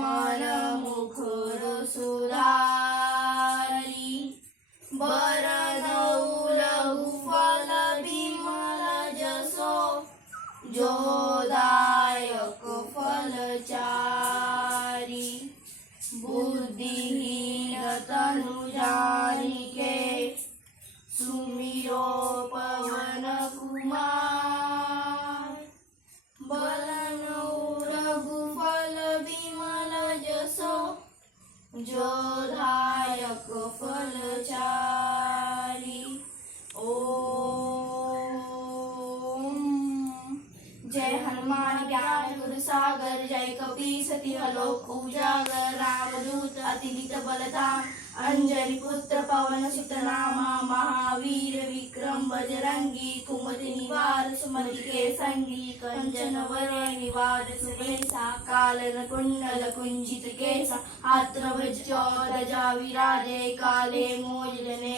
मन मुखर सुधारी बरदऊ लघु फल विमल जसो जोदायक फलचारी बुद्धिहीन तनु जानिके सुमिरो पवन कुमार बलनु रघुफल विमल जसो जोदायक फलचारी। ओम जय हनुमान ज्ञान गुण सागर जय कपीस तिह लोक उजागर रामदूत अतिलित बलधाम अंजनी पुत्र पवन सुत नामा महावीर विक्रम बजरंगी कुमति निवार सुमति के संगी कंचन वरण निवार सुबेसा कालन कुंडल कुंजित केसा हात्रवज्रध्वजा विराजे काले मोजने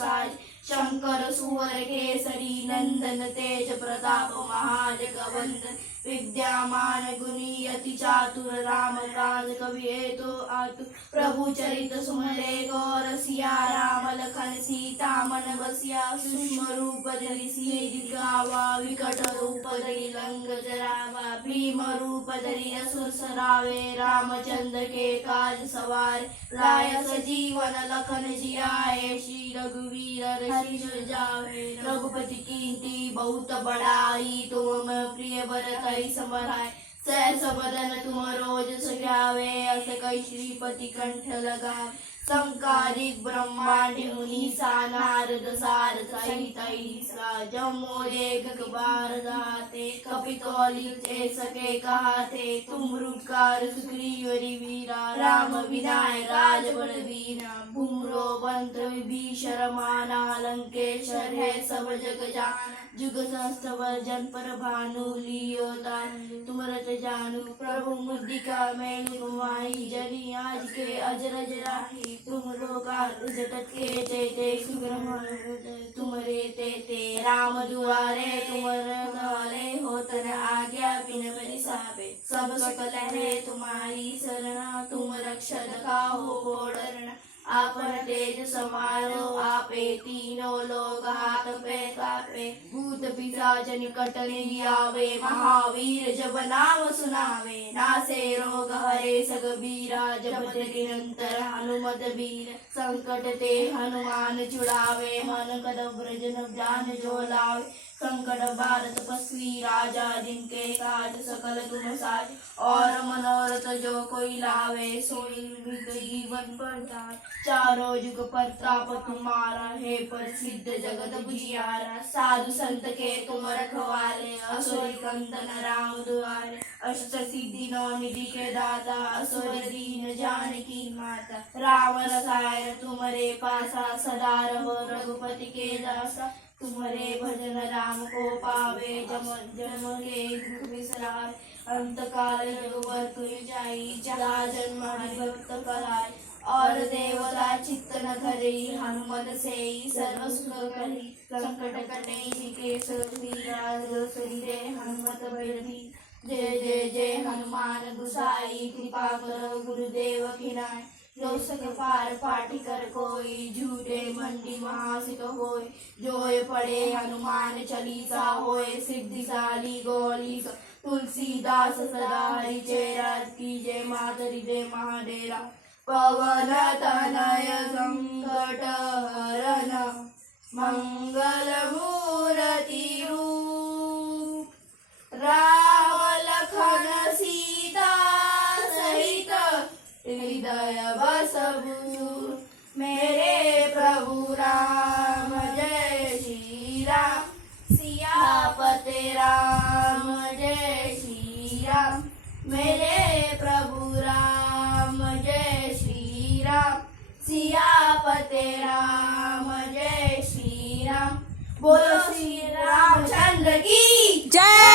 साज शंकर सुवर केसरी नंदन तेज प्रताप महाजगवंदन विद्यामान गुणी अति चातुर राम काज कवियेतो आतुर प्रभु चरित सुमरे गौर सिया राम लखन सीता मन बसिया सूक्ष्म रूप धरि सिय दिखावा विकट रूप धरि लंक जरावा भीम रूप धरि असुर सरावे रामचंद्र के काज सवार लाय सजीवन लखन जियाए श्री रघुवीर हरि जावे रघुपति कीर्ति बहुत बड़ाई तुम प्रिय भरत समराय सहस बदन तुम रोज सुहावे अस कई श्रीपति कंठ लगावे संकारिक ब्रह्मांड मुनीसा नारद सारद सहित ईसा जम्मो लेख बार गाते कपितौली सके कहाते तुम रुकार सुग्रीवरी वीरा राम विनाय राजबल वीरा भूमरो बंत विभीषण माना लंकेश्वर है सब जग जाना जुग सहस्त्र जन पर भानु लियो दान तुम रट जानू प्रभु मुद्रिका मैं तुम्हारी जनी आज के अजरज राही तुम लोकार जगत के ते सुग्रह तुम रे ते राम दुआरे तुम रखवाले हो तर आज्ञा बिन बरिसावे सब सकल है तुम्हारी शरणा तुम रक्षक खाओ को डरना आपन तेज समारो आपे तीनों लोग हाथ पे कापे भूत पिशाच निकट नहीं आवे महावीर जब नाम सुनावे नासे रोग हरे सगबीरा जपत निरंतर हनुमत वीर संकट ते हनुमान छुड़ावे मन कद ब्रजन जान जो लावे संकट भारत पस्वी राजा जिनके काज सकल तुम साज और मनोरथ जो कोई लावे सोई जीवन प्रदान चारों जुग प्रताप तुम्हारा है प्रसिद्ध जगत बुझियारा साधु संत के तुम रखवाले असुर कंदन राम दुआरे अष्ट सिद्धि नौ निधि के दाता असुर दीन जानकी माता राम रसायन तुम्हारे पासा सदा रहो रघुपति के दासा तुम्हारे भजन राम को पावे जम जन्म के दुख विसराय अंत काल रघुवर तुम जाई जला जन्म भक्त कराय और देवता चित्त न धरे हनुमत से सर्व सुख करी संकट कटे विकेश वीराजरे हनुमत बलि जय जय जय हनुमान गुसाई कृपा करो गुरुदेव की नाय जो सक पार पाठी कर कोई झूठे मंडी महासिक होय जोय पड़े हनुमान चालीसा होय सिद्धिशाली गौरी तुलसीदास सदा हरि चेरा की जय मातरि जय महाडेरा पवन तनय संकट हरण मंगल मूर्ति रूप राम लखन सीता सहित हृदय बसबू मेरे प्रभु राम जय श्री राम सियापते राम जय श्री राम मेरे प्रभु राम जय श्री राम सियापते राम जय श्री राम बोलो श्री रामचंद्र की जय।